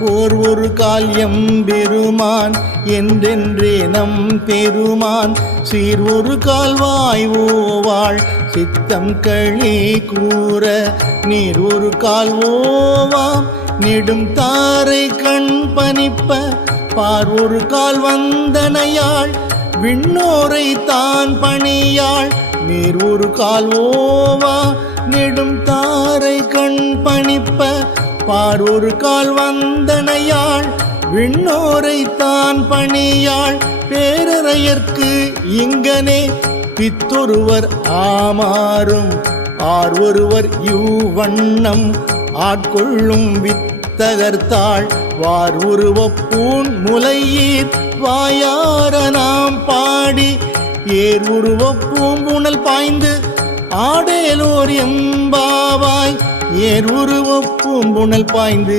ஓர் ஒரு கால் எம்பெருமான் என்றென்றே நம் பெருமான். சீர் ஒரு கால்வாய் ஓவாள் சித்தம் களி கூற. நீர் ஒரு கால் ஓவாம் நெடும் தாரை கண் பணிப்ப. பார் ஒரு கால் வந்தனையாள் விண்ணோரை தான் பணியாள். நீர் ஒரு கால் ஓவா நெடும் தாரை கண் பணிப்ப. பார் ஒரு கால் வந்தனையாள் விண்ணோரை தான் பணியாள். பேரறையர்க்கு இங்கனே பித்தொருவர் ஆமாறும். ஆர் ஒருவர் இவ்வண்ணம் ஆட்கொள்ளும் வித்தகர்த்தாள். வார் உருவப் பூண் முலையீர் வாயார நாம் பாடி. ஏர் உருவப் பூம்புணல் பாய்ந்து ஆடேலோர் எம்பாவாய். நேர் உருவப் பூம்புணல் பாய்ந்து